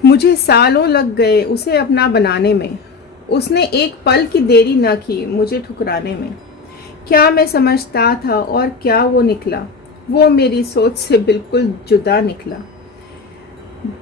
मुझे सालों लग गए उसे अपना बनाने में। उसने एक पल की देरी न की मुझे ठुकराने में। क्या मैं समझता था और क्या वो निकला, वो मेरी सोच से बिल्कुल जुदा निकला।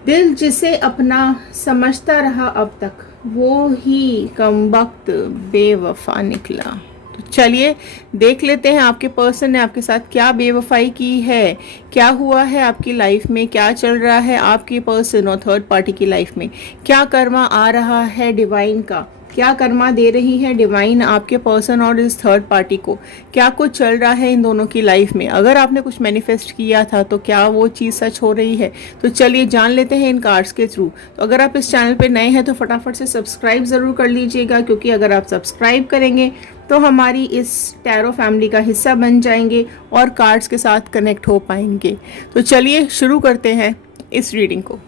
दिल जिसे अपना समझता रहा अब तक, वो ही कमबख्त बेवफा निकला। तो चलिए देख लेते हैं आपके पर्सन ने आपके साथ क्या बेवफाई की है, क्या हुआ है आपकी लाइफ में, क्या चल रहा है आपके पर्सन और थर्ड पार्टी की लाइफ में, क्या कर्मा आ रहा है डिवाइन का, क्या कर्मा दे रही है डिवाइन आपके पर्सन और इस थर्ड पार्टी को, क्या कुछ चल रहा है इन दोनों की लाइफ में। अगर आपने कुछ मैनिफेस्ट किया था तो क्या वो चीज़ सच हो रही है, तो चलिए जान लेते हैं इन कार्ड्स के थ्रू। तो अगर आप इस चैनल पे नए हैं तो फटाफट से सब्सक्राइब ज़रूर कर लीजिएगा, क्योंकि अगर आप सब्सक्राइब करेंगे तो हमारी इस टैरो फैमिली का हिस्सा बन जाएंगे और कार्ड्स के साथ कनेक्ट हो पाएंगे। तो चलिए शुरू करते हैं इस रीडिंग को।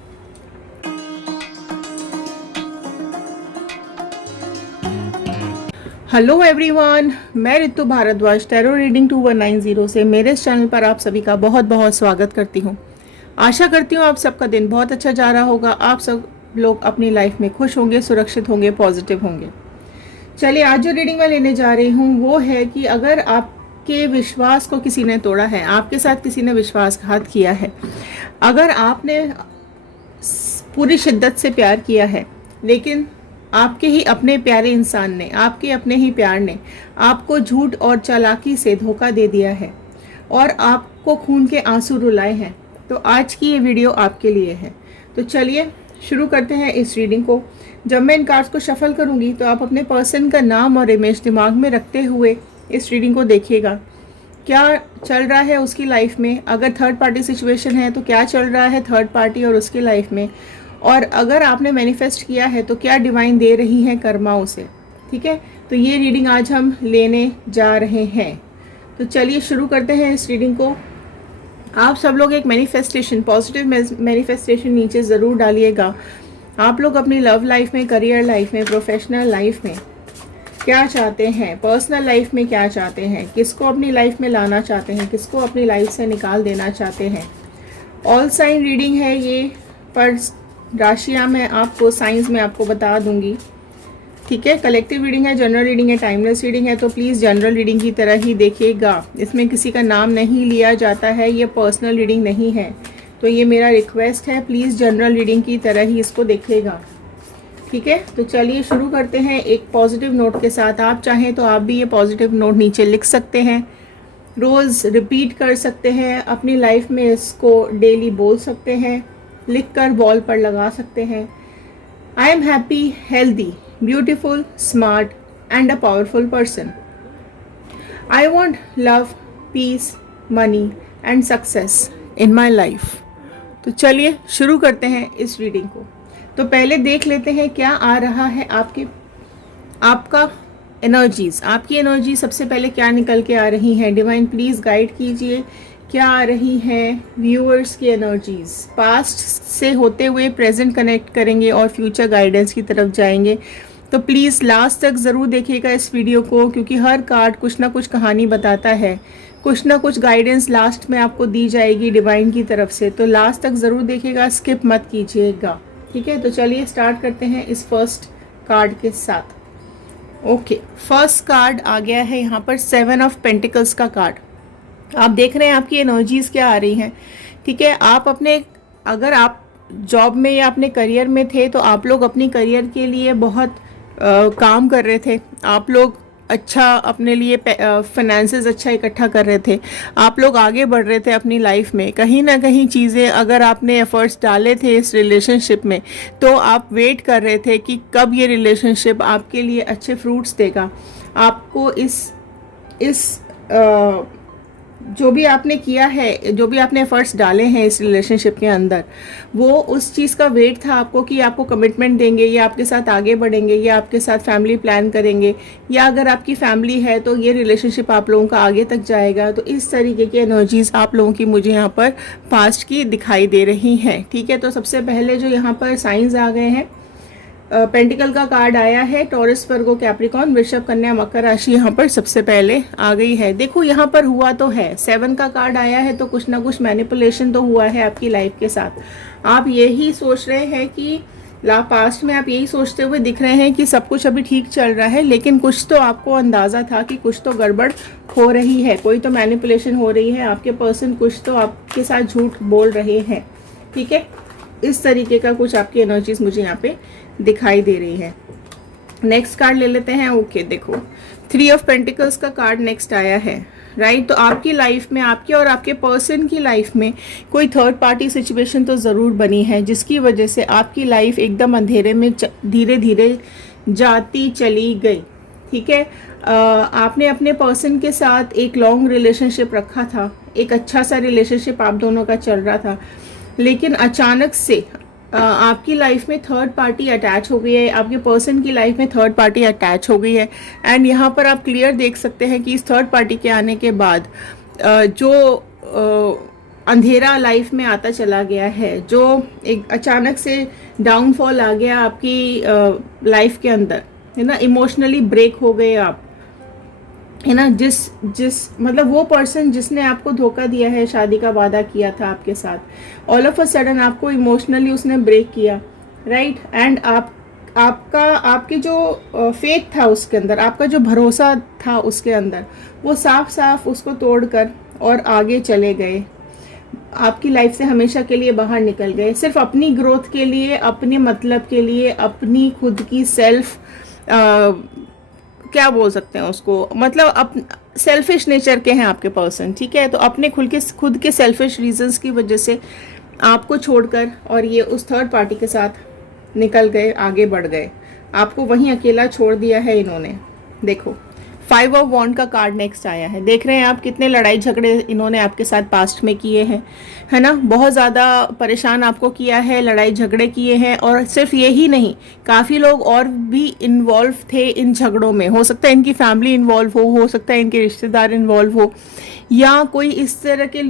हेलो एवरीवन, मैं रितु भारद्वाज टैरो रीडिंग 2190 से मेरे इस चैनल पर आप सभी का बहुत बहुत स्वागत करती हूँ। आशा करती हूँ आप सबका दिन बहुत अच्छा जा रहा होगा, आप सब लोग अपनी लाइफ में खुश होंगे, सुरक्षित होंगे, पॉजिटिव होंगे। चलिए आज जो रीडिंग मैं लेने जा रही हूँ वो है कि अगर आपके विश्वास को किसी ने तोड़ा है, आपके साथ किसी ने विश्वासघात किया है, अगर आपने पूरी शिद्दत से प्यार किया है लेकिन आपके ही अपने प्यारे इंसान ने, आपके अपने ही प्यार ने आपको झूठ और चालाकी से धोखा दे दिया है और आपको खून के आंसू रुलाए हैं, तो आज की ये वीडियो आपके लिए है। तो चलिए शुरू करते हैं इस रीडिंग को। जब मैं इन कार्ड्स को शफल करूंगी तो आप अपने पर्सन का नाम और इमेज दिमाग में रखते हुए इस रीडिंग को देखिएगा। क्या चल रहा है उसकी लाइफ में, अगर थर्ड पार्टी सिचुएशन है तो क्या चल रहा है थर्ड पार्टी और उसकी लाइफ में, और अगर आपने मैनिफेस्ट किया है तो क्या डिवाइन दे रही है कर्मा उसे। ठीक है, तो ये रीडिंग आज हम लेने जा रहे हैं। तो चलिए शुरू करते हैं इस रीडिंग को। आप सब लोग एक मैनिफेस्टेशन, पॉजिटिव मैनिफेस्टेशन नीचे ज़रूर डालिएगा। आप लोग अपनी लव लाइफ में, करियर लाइफ में, प्रोफेशनल लाइफ में क्या चाहते हैं, पर्सनल लाइफ में क्या चाहते हैं, किसको अपनी लाइफ में लाना चाहते हैं, किसको अपनी लाइफ से निकाल देना चाहते हैं। ऑल साइन रीडिंग है ये, पर राशियाँ मैं आपको साइंस में आपको बता दूंगी। ठीक है, कलेक्टिव रीडिंग है, जनरल रीडिंग है, टाइमलेस रीडिंग है, तो प्लीज़ जनरल रीडिंग की तरह ही देखिएगा। इसमें किसी का नाम नहीं लिया जाता है, ये पर्सनल रीडिंग नहीं है, तो ये मेरा रिक्वेस्ट है, प्लीज़ जनरल रीडिंग की तरह ही इसको देखिएगा। ठीक है, तो चलिए शुरू करते हैं एक पॉजिटिव नोट के साथ। आप चाहें तो आप भी ये पॉजिटिव नोट नीचे लिख सकते हैं, रोज़ रिपीट कर सकते हैं, अपनी लाइफ में इसको डेली बोल सकते हैं, लिखकर वॉल पर लगा सकते हैं। I am happy, healthy, beautiful, smart and a powerful person. I want love, peace, money and success in my life. तो चलिए शुरू करते हैं इस रीडिंग को। तो पहले देख लेते हैं क्या आ रहा है आपका एनर्जीज, आपकी एनर्जी सबसे पहले क्या निकल के आ रही हैं। डिवाइन प्लीज़ गाइड कीजिए, क्या आ रही हैं व्यूअर्स की एनर्जीज। पास्ट से होते हुए प्रेजेंट कनेक्ट करेंगे और फ्यूचर गाइडेंस की तरफ जाएंगे। तो प्लीज़ लास्ट तक ज़रूर देखिएगा इस वीडियो को, क्योंकि हर कार्ड कुछ ना कुछ कहानी बताता है, कुछ ना कुछ गाइडेंस लास्ट में आपको दी जाएगी डिवाइन की तरफ से। तो लास्ट तक ज़रूर देखिएगा, स्किप मत कीजिएगा। ठीक है, तो चलिए स्टार्ट करते हैं इस फर्स्ट कार्ड के साथ। ओके, फर्स्ट कार्ड आ गया है यहाँ पर 7 ऑफ पेंटिकल्स का कार्ड। आप देख रहे हैं आपकी एनर्जीज़ क्या आ रही हैं। ठीक है, आप अपने, अगर आप जॉब में या अपने करियर में थे तो आप लोग अपनी करियर के लिए बहुत काम कर रहे थे, आप लोग अच्छा अपने लिए फाइनेंसेस अच्छा इकट्ठा कर रहे थे, आप लोग आगे बढ़ रहे थे अपनी लाइफ में। कहीं ना कहीं चीज़ें, अगर आपने एफर्ट्स डाले थे इस रिलेशनशिप में तो आप वेट कर रहे थे कि कब ये रिलेशनशिप आपके लिए अच्छे फ्रूट्स देगा। आपको इस जो भी आपने किया है, जो भी आपने एफर्ट्स डाले हैं इस रिलेशनशिप के अंदर, वो उस चीज़ का वेट था आपको कि आपको कमिटमेंट देंगे या आपके साथ आगे बढ़ेंगे या आपके साथ फैमिली प्लान करेंगे, या अगर आपकी फैमिली है तो ये रिलेशनशिप आप लोगों का आगे तक जाएगा। तो इस तरीके की एनर्जीज आप लोगों की मुझे यहाँ पर पास्ट की दिखाई दे रही हैं। ठीक है, तो सबसे पहले जो यहाँ पर साइंस आ गए हैं, पेंटिकल का कार्ड आया है, टॉरस, वर्गो, कैप्रिकॉर्न, वृषभ, कन्या, मकर राशि यहाँ पर सबसे पहले आ गई है। देखो यहाँ पर हुआ तो है, 7 का कार्ड आया है, तो कुछ ना कुछ मैनिपुलेशन तो हुआ है आपकी लाइफ के साथ। आप यही सोच रहे हैं कि पास्ट में आप यही सोचते हुए दिख रहे हैं कि सब कुछ अभी ठीक चल रहा है, लेकिन कुछ तो आपको अंदाज़ा था कि कुछ तो गड़बड़ हो रही है, कोई तो मैनिपुलेशन हो रही है, आपके पर्सन कुछ तो आपके साथ झूठ बोल रहे हैं। ठीक है, इस तरीके का कुछ आपकी एनर्जीज मुझे यहाँ पे दिखाई दे रही है। नेक्स्ट कार्ड ले लेते हैं। ओके, देखो 3 ऑफ पेंटिकल्स का कार्ड नेक्स्ट आया है, राइट। तो आपकी लाइफ में, आपके और आपके पर्सन की लाइफ में कोई थर्ड पार्टी सिचुएशन तो ज़रूर बनी है, जिसकी वजह से आपकी लाइफ एकदम अंधेरे में धीरे धीरे जाती चली गई। ठीक है, आपने अपने पर्सन के साथ एक लॉन्ग रिलेशनशिप रखा था, एक अच्छा सा रिलेशनशिप आप दोनों का चल रहा था, लेकिन अचानक से आपकी लाइफ में थर्ड पार्टी अटैच हो गई है, आपके पर्सन की लाइफ में थर्ड पार्टी अटैच हो गई है। एंड यहाँ पर आप क्लियर देख सकते हैं कि इस थर्ड पार्टी के आने के बाद जो अंधेरा लाइफ में आता चला गया है, जो एक अचानक से डाउनफॉल आ गया आपकी लाइफ के अंदर, है ना, इमोशनली ब्रेक हो गए आप, है ना। जिस मतलब वो पर्सन जिसने आपको धोखा दिया है, शादी का वादा किया था आपके साथ, ऑल ऑफ अ सडन आपको इमोशनली उसने ब्रेक किया, राइट। एंड आपके जो फेथ था उसके अंदर, आपका जो भरोसा था उसके अंदर, वो साफ साफ उसको तोड़कर और आगे चले गए, आपकी लाइफ से हमेशा के लिए बाहर निकल गए, सिर्फ अपनी ग्रोथ के लिए, अपने मतलब के लिए, अपनी खुद की सेल्फ क्या बोल सकते हैं उसको, मतलब सेल्फिश नेचर के हैं आपके पर्सन। ठीक है, तो अपने खुद के सेल्फिश रीजंस की वजह से आपको छोड़कर और ये उस थर्ड पार्टी के साथ निकल गए, आगे बढ़ गए, आपको वहीं अकेला छोड़ दिया है इन्होंने। देखो 5 ऑफ वॉन्ड का कार्ड नेक्स्ट आया है। देख रहे हैं आप कितने लड़ाई झगड़े इन्होंने आपके साथ पास्ट में किए हैं, है ना। बहुत ज़्यादा परेशान आपको किया है, लड़ाई झगड़े किए हैं, और सिर्फ यही नहीं, काफ़ी लोग और भी इन्वॉल्व थे इन झगड़ों में। हो सकता है इनकी फैमिली इन्वॉल्व हो सकता है इनके रिश्तेदार इन्वॉल्व हो, या कोई इस तरह के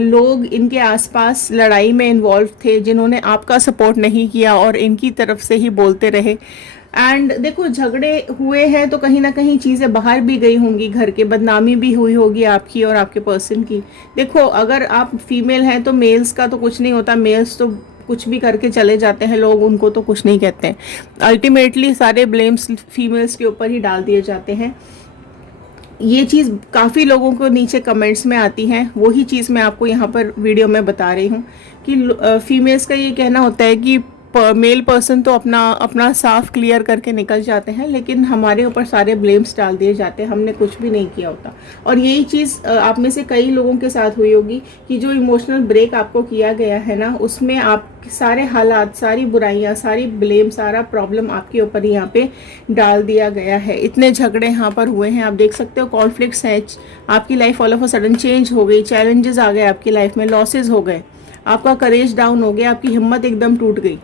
लोग इनके आसपास लड़ाई में इन्वॉल्व थे जिन्होंने आपका सपोर्ट नहीं किया और इनकी तरफ से ही बोलते रहे। एंड देखो झगड़े हुए हैं तो कहीं ना कहीं चीज़ें बाहर भी गई होंगी, घर के बदनामी भी हुई होगी आपकी और आपके पर्सन की। देखो अगर आप फीमेल हैं तो मेल्स का तो कुछ नहीं होता, मेल्स तो कुछ भी करके चले जाते हैं, लोग उनको तो कुछ नहीं कहते हैं। अल्टीमेटली सारे ब्लेम्स फीमेल्स के ऊपर ही डाल दिए जाते हैं। ये चीज़ काफ़ी लोगों को नीचे कमेंट्स में आती हैं, वही चीज़ मैं आपको यहाँ पर वीडियो में बता रही हूँ कि फीमेल्स का ये कहना होता है कि मेल पर्सन तो अपना साफ क्लियर करके निकल जाते हैं, लेकिन हमारे ऊपर सारे ब्लेम्स डाल दिए जाते हैं, हमने कुछ भी नहीं किया होता। और यही चीज़ आप में से कई लोगों के साथ हुई होगी कि जो इमोशनल ब्रेक आपको किया गया है ना, उसमें आप सारे हालात, सारी बुराइयां, सारी ब्लेम, सारा प्रॉब्लम आपके ऊपर ही यहाँ पे डाल दिया गया है। इतने झगड़े यहाँ पर हुए हैं, आप देख सकते हो, कॉन्फ्लिक्ट्स हैं, आपकी life all of a sudden change हो गई, चैलेंजेस आ गए आपकी लाइफ में, लॉसेज हो गए, आपका करेज डाउन हो गया, आपकी हिम्मत एकदम टूट गई,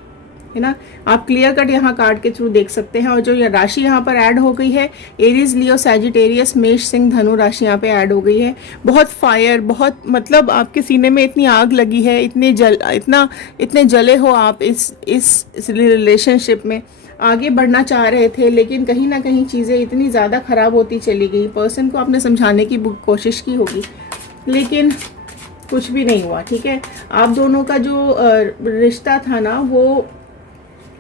है ना। आप क्लियर कट यहाँ कार्ड के थ्रू देख सकते हैं। और जो ये राशि यहाँ पर ऐड हो गई है, एरीज, लियो, सैजिटेरियस, मेष, सिंह, धनु राशि यहाँ पे ऐड हो गई है। बहुत फायर, बहुत मतलब आपके सीने में इतनी आग लगी है, इतने जले हो आप इस रिलेशनशिप में, आगे बढ़ना चाह रहे थे, लेकिन कहीं ना कहीं चीज़ें इतनी ज़्यादा ख़राब होती चली गई। पर्सन को आपने समझाने की कोशिश की होगी, लेकिन कुछ भी नहीं हुआ। ठीक है, आप दोनों का जो रिश्ता था ना, वो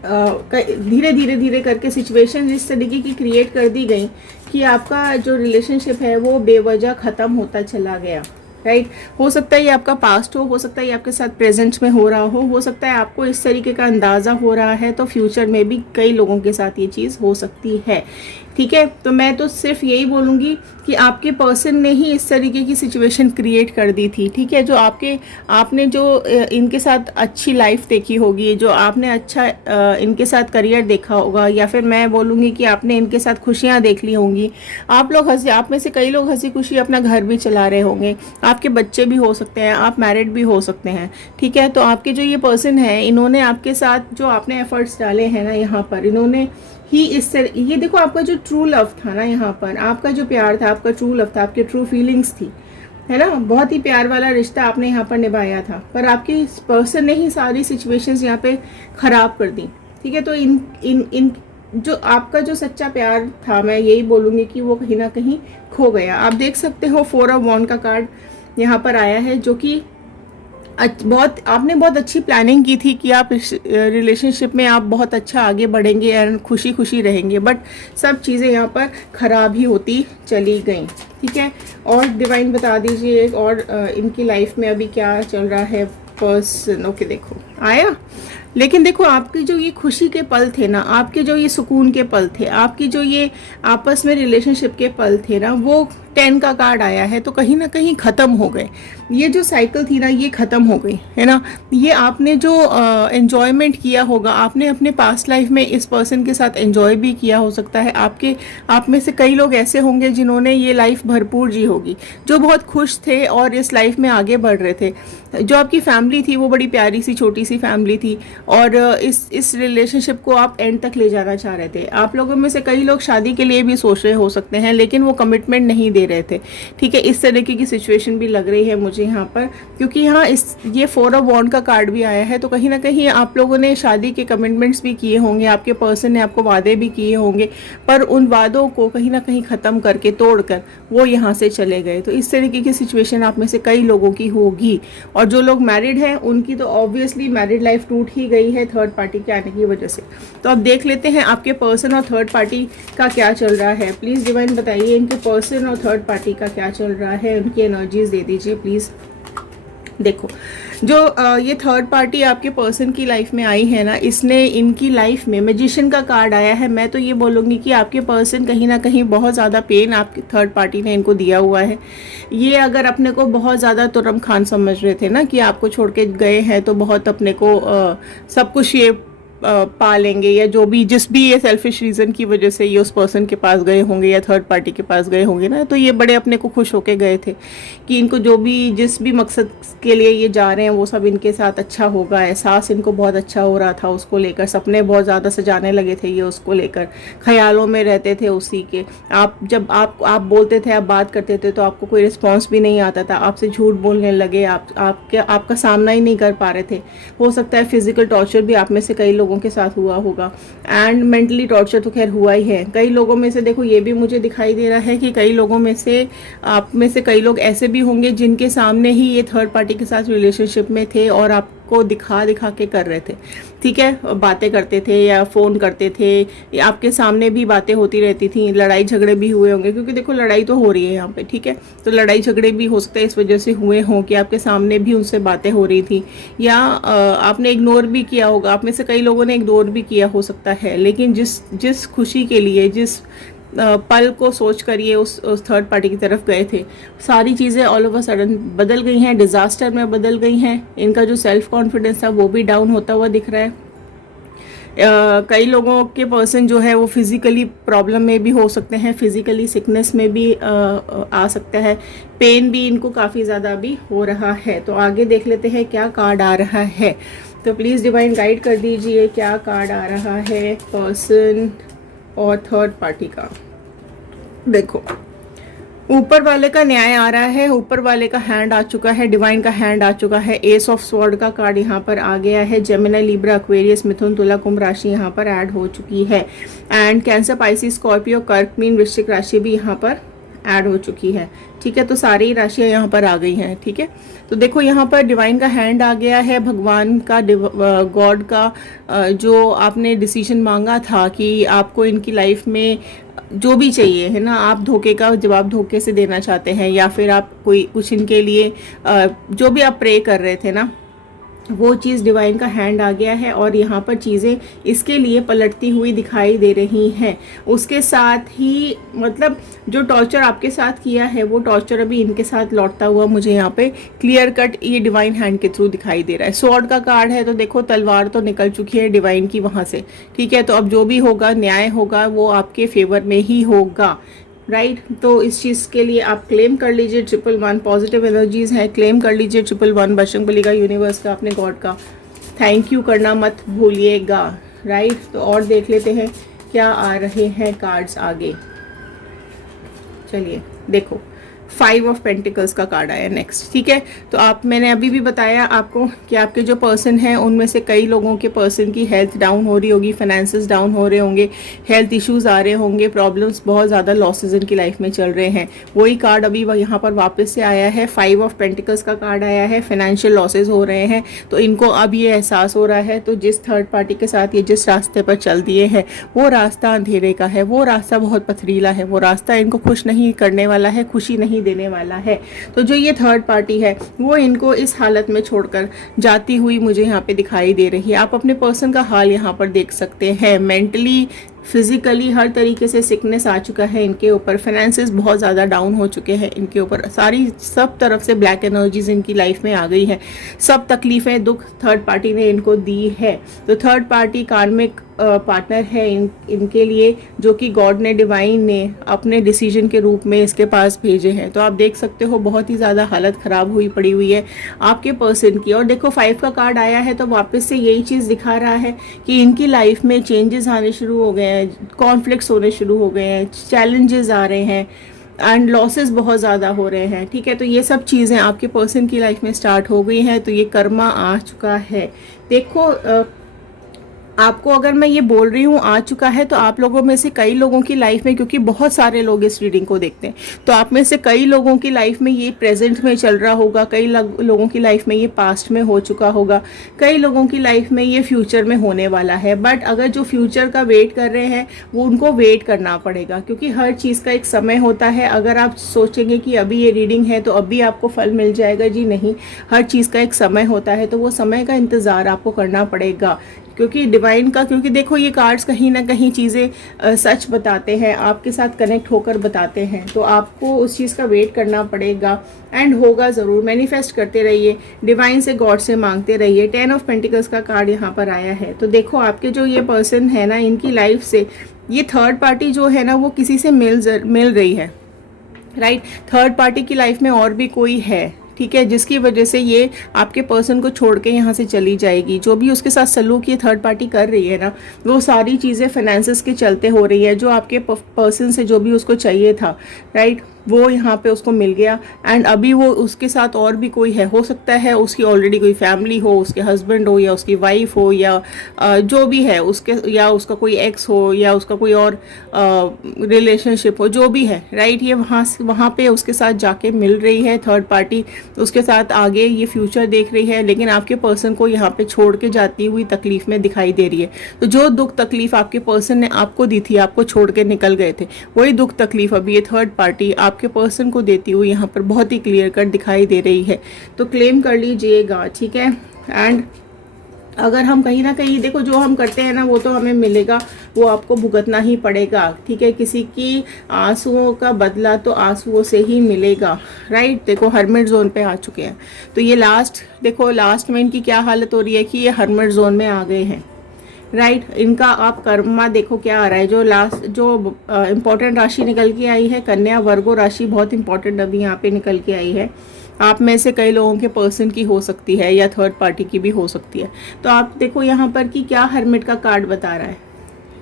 धीरे करके सिचुएशन इस तरीके की क्रिएट कर दी गई कि आपका जो रिलेशनशिप है वो बेवजह ख़त्म होता चला गया, राइट। हो सकता है ये आपका पास्ट हो सकता है ये आपके साथ प्रेजेंट में हो रहा हो सकता है आपको इस तरीके का अंदाज़ा हो रहा है, तो फ्यूचर में भी कई लोगों के साथ ये चीज़ हो सकती है। ठीक है, तो मैं तो सिर्फ यही बोलूँगी कि आपके पर्सन ने ही इस तरीके की सिचुएशन क्रिएट कर दी थी। ठीक है, जो आपने जो इनके साथ अच्छी लाइफ देखी होगी, जो आपने अच्छा इनके साथ करियर देखा होगा, या फिर मैं बोलूँगी कि आपने इनके साथ खुशियाँ देख ली होंगी, आप में से कई लोग हंसी खुशी अपना घर भी चला रहे होंगे, आपके बच्चे भी हो सकते हैं, आप मैरिड भी हो सकते हैं। ठीक है, तो आपके जो ये पर्सन है, इन्होंने आपके साथ जो आपने एफर्ट्स डाले हैं ना, यहाँ पर इन्होंने ही ये देखो, आपका जो ट्रू लव था ना, यहाँ पर आपका जो प्यार था, आपका ट्रू लव था, आपकी ट्रू फीलिंग्स थी, है ना, बहुत ही प्यार वाला रिश्ता आपने यहाँ पर निभाया था, पर आपके इस पर्सन ने ही सारी सिचुएशंस यहाँ पे ख़राब कर दी। ठीक है। तो इन इन इन जो आपका जो सच्चा प्यार था, मैं यही बोलूँगी कि वो कहीं ना कहीं खो गया। आप देख सकते हो 4 ऑफ वॉन्ड का कार्ड यहाँ पर आया है, जो कि बहुत आपने बहुत अच्छी प्लानिंग की थी कि आप इस रिलेशनशिप में आप बहुत अच्छा आगे बढ़ेंगे एंड खुशी खुशी रहेंगे, बट सब चीज़ें यहाँ पर ख़राब ही होती चली गई। ठीक है। और डिवाइन बता दीजिए और इनकी लाइफ में अभी क्या चल रहा है पर्सन। ओके, देखो आया। लेकिन देखो आपकी जो ये खुशी के पल थे ना, आपके जो ये सुकून के पल थे, आपकी जो ये आपस में रिलेशनशिप के पल थे ना, वो 10 का कार्ड आया है, तो कहीं ना कहीं ख़त्म हो गए। ये जो साइकिल थी ना, ये ख़त्म हो गई है ना। ये आपने जो एन्जॉयमेंट किया होगा, आपने अपने पास्ट लाइफ में इस पर्सन के साथ एन्जॉय भी किया हो सकता है। आप में से कई लोग ऐसे होंगे जिन्होंने ये लाइफ भरपूर जी होगी, जो बहुत खुश थे और इस लाइफ में आगे बढ़ रहे थे। जो आपकी फैमिली थी वो बड़ी प्यारी सी छोटी सी फैमिली थी, और इस रिलेशनशिप को आप एंड तक ले जाना चाह रहे थे। आप लोगों में से कई लोग शादी के लिए भी सोच रहे हो सकते हैं, लेकिन वो कमिटमेंट नहीं दे रहे थे। ठीक है, इस तरीके की सिचुएशन भी लग रही है मुझे यहाँ पर, क्योंकि यहाँ ये 4 ऑफ वॉन्ड का कार्ड भी आया है। तो कहीं ना कहीं आप लोगों ने शादी के कमिटमेंट्स भी किए होंगे, आपके पर्सन ने आपको वादे भी किए होंगे, पर उन वादों को कहीं ना कहीं ख़त्म करके तोड़कर वो यहाँ से चले गए। तो इस तरीके की सिचुएशन आप में से कई लोगों की होगी। और जो लोग मैरिड हैं उनकी तो ऑब्वियसली मैरिड लाइफ टूट ही गई है थर्ड पार्टी के आने की वजह से। तो अब देख लेते हैं आपके पर्सन और थर्ड पार्टी का क्या चल रहा है। प्लीज़ डिवाइन बताइए इनके पर्सन और थर्ड पार्टी का क्या चल रहा है, उनकी एनर्जीज दे दीजिए प्लीज़। देखो, जो ये थर्ड पार्टी आपके पर्सन की लाइफ में आई है ना, इसने इनकी लाइफ में मैजिशियन का कार्ड आया है। मैं तो ये बोलूँगी कि आपके पर्सन कहीं ना कहीं बहुत ज़्यादा पेन आपकी थर्ड पार्टी ने इनको दिया हुआ है। ये अगर अपने को बहुत ज़्यादा तुरम खान समझ रहे थे ना, कि आपको छोड़ के गए हैं तो बहुत अपने को सब कुछ ये पा लेंगे, या जो भी जिस भी ये सेल्फिश रीज़न की वजह से ये उस पर्सन के पास गए होंगे या थर्ड पार्टी के पास गए होंगे ना, तो ये बड़े अपने को खुश होके गए थे कि इनको जो भी जिस भी मकसद के लिए ये जा रहे हैं वो सब इनके साथ अच्छा होगा। एहसास इनको बहुत अच्छा हो रहा था उसको लेकर, सपने बहुत ज़्यादा सजाने लगे थे ये उसको लेकर, ख्यालों में रहते थे उसी के। जब आप बोलते थे, आप बात करते थे, तो आपको कोई रिस्पॉन्स भी नहीं आता था, आपसे झूठ बोलने लगे, आपका सामना ही नहीं कर पा रहे थे। हो सकता है फिजिकल टॉर्चर भी आप में से कई लोगों के साथ हुआ होगा, एंड मेंटली टॉर्चर तो खैर हुआ ही है। कई लोगों में से देखो ये भी मुझे दिखाई दे रहा है कि कई लोगों में से आप में से कई लोग ऐसे भी होंगे जिनके सामने ही ये थर्ड पार्टी के साथ रिलेशनशिप में थे और आपको दिखा दिखा के कर रहे थे। ठीक है, बातें करते थे या फ़ोन करते थे, या आपके सामने भी बातें होती रहती थी, लड़ाई झगड़े भी हुए होंगे, क्योंकि देखो लड़ाई तो हो रही है यहाँ पे। ठीक है, तो लड़ाई झगड़े भी हो सकते हैं इस वजह से हुए हों कि आपके सामने भी उनसे बातें हो रही थी, या आपने इग्नोर भी किया होगा। आप में से कई लोगों ने इग्नोर भी किया हो सकता है, लेकिन जिस खुशी के लिए, जिस पल को सोच कर ये उस थर्ड पार्टी की तरफ गए थे, सारी चीज़ें ऑल ऑफ अ सडन बदल गई हैं, डिज़ास्टर में बदल गई हैं। इनका जो सेल्फ कॉन्फिडेंस था वो भी डाउन होता हुआ दिख रहा है। कई लोगों के पर्सन जो है वो फिज़िकली प्रॉब्लम में भी हो सकते हैं, फिज़िकली सिकनेस में भी आ सकता है, पेन भी इनको काफ़ी ज़्यादा भी हो रहा है। तो आगे देख लेते हैं क्या कार्ड आ रहा है। तो प्लीज़ डिवाइन गाइड कर दीजिए क्या कार्ड आ रहा है पर्सन और थर्ड पार्टी का। देखो, ऊपर वाले का न्याय आ रहा है, ऊपर वाले का हैंड आ चुका है, डिवाइन का हैंड आ चुका है, एस ऑफ स्वॉर्ड का कार्ड यहाँ पर आ गया है। जेमिनी, लिब्रा, एक्वेरियस, मिथुन, तुला, कुंभ राशि यहाँ पर ऐड हो चुकी है, एंड कैंसर, पाइसिस, स्कॉर्पियो, कर्क, मीन, वृश्चिक राशि भी यहाँ पर ऐड हो चुकी है। ठीक है, तो सारी राशियाँ यहाँ पर आ गई हैं। ठीक है, तो देखो यहाँ पर डिवाइन का हैंड आ गया है, भगवान का, गॉड का, जो आपने डिसीजन मांगा था कि आपको इनकी लाइफ में जो भी चाहिए है ना, आप धोखे का जवाब धोखे से देना चाहते हैं, या फिर आप कोई कुछ इनके लिए जो भी आप प्रे कर रहे थे ना, वो चीज़ डिवाइन का हैंड आ गया है, और यहाँ पर चीज़ें इसके लिए पलटती हुई दिखाई दे रही हैं। उसके साथ ही मतलब जो टॉर्चर आपके साथ किया है वो टॉर्चर अभी इनके साथ लौटता हुआ मुझे यहाँ पे क्लियर कट ये डिवाइन हैंड के थ्रू दिखाई दे रहा है। स्वॉर्ड का कार्ड है, तो देखो तलवार तो निकल चुकी है डिवाइन की वहाँ से। ठीक है, तो अब जो भी होगा, न्याय होगा, वो आपके फेवर में ही होगा। राइट, तो इस चीज़ के लिए आप क्लेम कर लीजिए 111 पॉजिटिव एनर्जीज हैं, क्लेम कर लीजिए 111 बजरंगबली का, यूनिवर्स का, अपने गॉड का थैंक यू करना मत भूलिएगा। राइट, तो और देख लेते हैं क्या आ रहे हैं कार्ड्स आगे। चलिए देखो, फाइव ऑफ पेंटिकल्स का कार्ड आया नेक्स्ट, ठीक है। तो आप, मैंने अभी भी बताया आपको कि आपके जो पर्सन हैं उनमें से कई लोगों के पर्सन की हेल्थ डाउन हो रही होगी, फाइनेंसेस डाउन हो रहे होंगे, हेल्थ इश्यूज आ रहे होंगे, प्रॉब्लम्स, बहुत ज़्यादा लॉसेज इनकी लाइफ में चल रहे हैं। वही कार्ड अभी यहाँ पर वापस से आया है, फाइव ऑफ पेंटिकल्स का कार्ड आया है, फाइनेंशियल लॉसेज हो रहे हैं, तो इनको अब ये एहसास हो रहा है। तो जिस थर्ड पार्टी के साथ ये जिस रास्ते पर चल दिए हैं वो रास्ता अंधेरे का है, वो रास्ता बहुत पथरीला है, वो रास्ता इनको खुश नहीं करने वाला है, खुशी नहीं देने वाला है। तो जो ये थर्ड पार्टी है वो इनको इस हालत में छोड़कर जाती हुई मुझे यहाँ पे दिखाई दे रही है। आप अपने पर्सन का हाल यहाँ पर देख सकते हैं, मेंटली, फिजिकली, हर तरीके से सिकनेस आ चुका है इनके ऊपर, फाइनेंसेस बहुत ज़्यादा डाउन हो चुके हैं इनके ऊपर, सारी सब तरफ से ब्लैक एनर्जीज इनकी लाइफ में आ गई है, सब तकलीफ़ें, दुख थर्ड पार्टी ने इनको दी है। तो थर्ड पार्टी कार्मिक पार्टनर है इनके लिए, जो कि गॉड ने, डिवाइन ने अपने डिसीजन के रूप में इसके पास भेजे हैं। तो आप देख सकते हो बहुत ही ज़्यादा हालत ख़राब हुई पड़ी हुई है आपके पर्सन की। और देखो 5 का कार्ड आया है तो वापस से यही चीज़ दिखा रहा है कि इनकी लाइफ में चेंजेस आने शुरू हो गए हैं, कॉन्फ्लिक्ट्स होने शुरू हो गए हैं, चैलेंजेस आ रहे हैं एंड लॉसेस बहुत ज़्यादा हो रहे हैं, ठीक है। तो ये सब चीज़ें आपके पर्सन की लाइफ में स्टार्ट हो गई हैं, तो ये कर्मा आ चुका है। देखो आपको अगर मैं ये बोल रही हूँ आ चुका है, तो आप लोगों में से कई लोगों की लाइफ में, क्योंकि बहुत सारे लोग इस रीडिंग को देखते हैं, तो आप में से कई लोगों की लाइफ में ये प्रेजेंट में चल रहा होगा, कई लोगों की लाइफ में ये पास्ट में हो चुका होगा, कई लोगों की लाइफ में ये फ्यूचर में होने वाला है। बट अगर जो फ्यूचर का वेट कर रहे हैं वो उनको वेट करना पड़ेगा, क्योंकि हर चीज़ का एक समय होता है। अगर आप सोचेंगे कि अभी ये रीडिंग है तो अभी आपको फल मिल जाएगा, जी नहीं, हर चीज़ का एक समय होता है, तो वो समय का इंतज़ार आपको करना पड़ेगा। क्योंकि डिवाइन का, क्योंकि देखो ये कार्ड्स कहीं ना कहीं चीज़ें सच बताते हैं, आपके साथ कनेक्ट होकर बताते हैं, तो आपको उस चीज़ का वेट करना पड़ेगा एंड होगा ज़रूर। मैनिफेस्ट करते रहिए, डिवाइन से, गॉड से मांगते रहिए। 10 ऑफ पेंटिकल्स का कार्ड यहाँ पर आया है। तो देखो आपके जो ये पर्सन है ना, इनकी लाइफ से ये थर्ड पार्टी जो है ना वो किसी से मिल रही है, राइट। थर्ड पार्टी की लाइफ में और भी कोई है, ठीक है, जिसकी वजह से ये आपके पर्सन को छोड़ के यहाँ से चली जाएगी। जो भी उसके साथ सलूक ये थर्ड पार्टी कर रही है ना, वो सारी चीज़ें फाइनेंसेस के चलते हो रही है। जो आपके पर्सन से जो भी उसको चाहिए था, राइट, वो यहाँ पे उसको मिल गया एंड अभी वो उसके साथ और भी कोई है, हो सकता है उसकी ऑलरेडी कोई फैमिली हो, उसके हस्बैंड हो या उसकी वाइफ हो या जो भी है उसके, या उसका कोई एक्स हो या उसका कोई और रिलेशनशिप हो, जो भी है, राइट। ये वहाँ पे उसके साथ जाके मिल रही है थर्ड पार्टी, उसके साथ आगे ये फ्यूचर देख रही है, लेकिन आपके पर्सन को यहाँ पे छोड़ के जाती हुई तकलीफ में दिखाई दे रही है। तो जो दुख तकलीफ आपके पर्सन ने आपको दी थी, आपको छोड़ के निकल गए थे, वही दुख तकलीफ अभी ये थर्ड पार्टी आपके पर्सन को देती हुई यहाँ पर बहुत ही क्लियर कट दिखाई दे रही है। तो क्लेम कर लीजिएगा, ठीक है। एंड अगर हम कहीं ना कहीं, देखो जो हम करते हैं ना वो तो हमें मिलेगा, वो आपको भुगतना ही पड़ेगा, ठीक है। किसी की आंसुओं का बदला तो आंसुओं से ही मिलेगा, राइट। देखो हर्मिट जोन पे आ चुके हैं, तो ये लास्ट, देखो लास्ट में इनकी क्या हालत हो रही है कि ये हर्मिट जोन में आ गए हैं, राइट। इनका आप कर्मा देखो क्या आ रहा है। जो लास्ट जो इम्पोर्टेंट राशि निकल के आई है, कन्या वर्गो राशि बहुत इंपॉर्टेंट अभी यहाँ पे निकल के आई है। आप में से कई लोगों के पर्सन की हो सकती है या थर्ड पार्टी की भी हो सकती है। तो आप देखो यहाँ पर कि क्या हर्मिट का कार्ड बता रहा है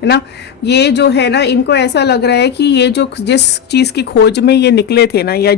ना। ये जो है ना, इनको ऐसा लग रहा है कि ये जो जिस चीज़ की खोज में ये निकले थे ना, या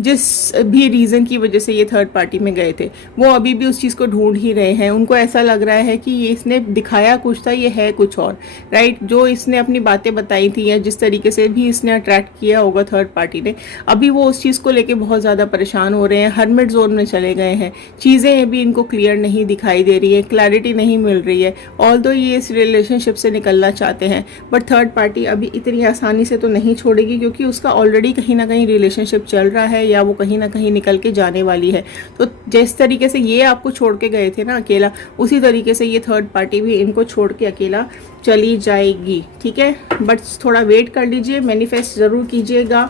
जिस भी रीज़न की वजह से ये थर्ड पार्टी में गए थे, वो अभी भी उस चीज़ को ढूंढ ही रहे हैं। उनको ऐसा लग रहा है कि ये इसने दिखाया कुछ था, ये है कुछ और, राइट। जो इसने अपनी बातें बताई थी या जिस तरीके से भी इसने अट्रैक्ट किया होगा थर्ड पार्टी ने, अभी वो उस चीज़ को लेके बहुत ज़्यादा परेशान हो रहे हैं, हर्मिट जोन में चले गए हैं। चीज़ें अभी इनको क्लियर नहीं दिखाई दे रही है, क्लैरिटी नहीं मिल रही है। ऑल्दो ये इस रिलेशनशिप से निकलना चाहते हैं, बट थर्ड पार्टी अभी इतनी आसानी से तो नहीं छोड़ेगी, क्योंकि उसका ऑलरेडी कहीं ना कहीं रिलेशनशिप चल रहा है या वो कहीं ना कहीं निकल के जाने वाली है। तो जिस तरीके से ये आपको छोड़ के गए थे ना अकेला, उसी तरीके से ये थर्ड पार्टी भी इनको छोड़ के अकेला चली जाएगी, ठीक है। बट थोड़ा वेट कर लीजिए, मैनिफेस्ट ज़रूर कीजिएगा,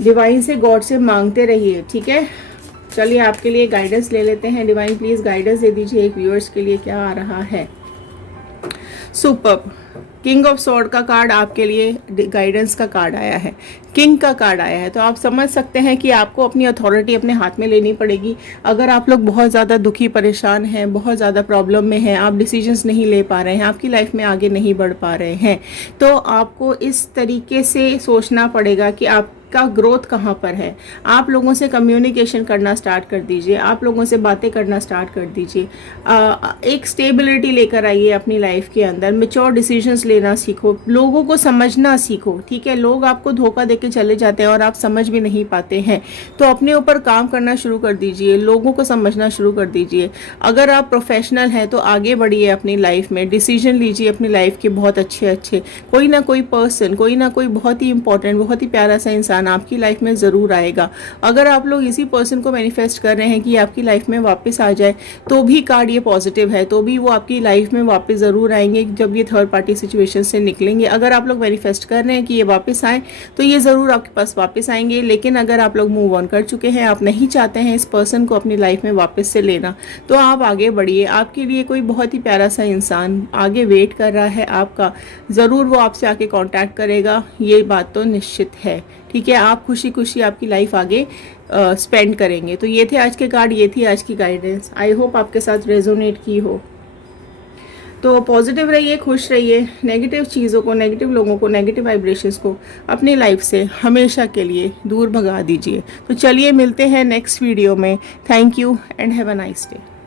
डिवाइन से, गॉड से मांगते रहिए, ठीक है। चलिए आपके लिए गाइडेंस ले लेते हैं। डिवाइन प्लीज़ गाइडेंस दे दीजिए एक व्यूअर्स के लिए, क्या आ रहा है। सुपर्ब, किंग ऑफ स्वॉर्ड का कार्ड आपके लिए गाइडेंस का कार्ड आया है, किंग का कार्ड आया है। तो आप समझ सकते हैं कि आपको अपनी अथॉरिटी अपने हाथ में लेनी पड़ेगी। अगर आप लोग बहुत ज़्यादा दुखी, परेशान हैं, बहुत ज़्यादा प्रॉब्लम में हैं, आप डिसीजंस नहीं ले पा रहे हैं, आपकी लाइफ में आगे नहीं बढ़ पा रहे हैं, तो आपको इस तरीके से सोचना पड़ेगा कि आप का ग्रोथ कहाँ पर है। आप लोगों से कम्युनिकेशन करना स्टार्ट कर दीजिए, आप लोगों से बातें करना स्टार्ट कर दीजिए। एक स्टेबिलिटी लेकर आइए अपनी लाइफ के अंदर, मेच्योर डिसीजंस लेना सीखो, लोगों को समझना सीखो। ठीक है, लोग आपको धोखा देके चले जाते हैं और आप समझ भी नहीं पाते हैं, तो अपने ऊपर काम करना शुरू कर दीजिए, लोगों को समझना शुरू कर दीजिए। अगर आप प्रोफेशनल हैं तो आगे बढ़िए अपनी लाइफ में, डिसीजन लीजिए अपनी लाइफ के बहुत अच्छे अच्छे। कोई ना कोई पर्सन, कोई ना कोई बहुत ही इंपॉर्टेंट, बहुत ही प्यारा सा इंसान आपकी लाइफ में ज़रूर आएगा। अगर आप लोग इसी पर्सन को मैनिफेस्ट कर रहे हैं कि आपकी लाइफ में वापस आ जाए, तो भी कार्ड ये पॉजिटिव है, तो भी वो आपकी लाइफ में वापस ज़रूर आएंगे जब ये थर्ड पार्टी सिचुएशन से निकलेंगे। अगर आप लोग मैनिफेस्ट कर रहे हैं कि ये वापस आए, तो ये ज़रूर आपके पास वापस आएंगे। लेकिन अगर आप लोग मूव ऑन कर चुके हैं, आप नहीं चाहते हैं इस पर्सन को अपनी लाइफ में वापस से लेना, तो आप आगे बढ़िए। आपके लिए कोई बहुत ही प्यारा सा इंसान आगे वेट कर रहा है आपका, ज़रूर वो आपसे आके कांटेक्ट करेगा, ये बात तो निश्चित है। ठीक है, आप खुशी खुशी आपकी लाइफ आगे स्पेंड करेंगे। तो ये थे आज के कार्ड, ये थी आज की गाइडेंस। आई होप आपके साथ रेजोनेट की हो। तो पॉजिटिव रहिए, खुश रहिए, नेगेटिव चीज़ों को, नेगेटिव लोगों को, नेगेटिव वाइब्रेशंस को अपनी लाइफ से हमेशा के लिए दूर भगा दीजिए। तो चलिए मिलते हैं नेक्स्ट वीडियो में। Thank you and have a nice day.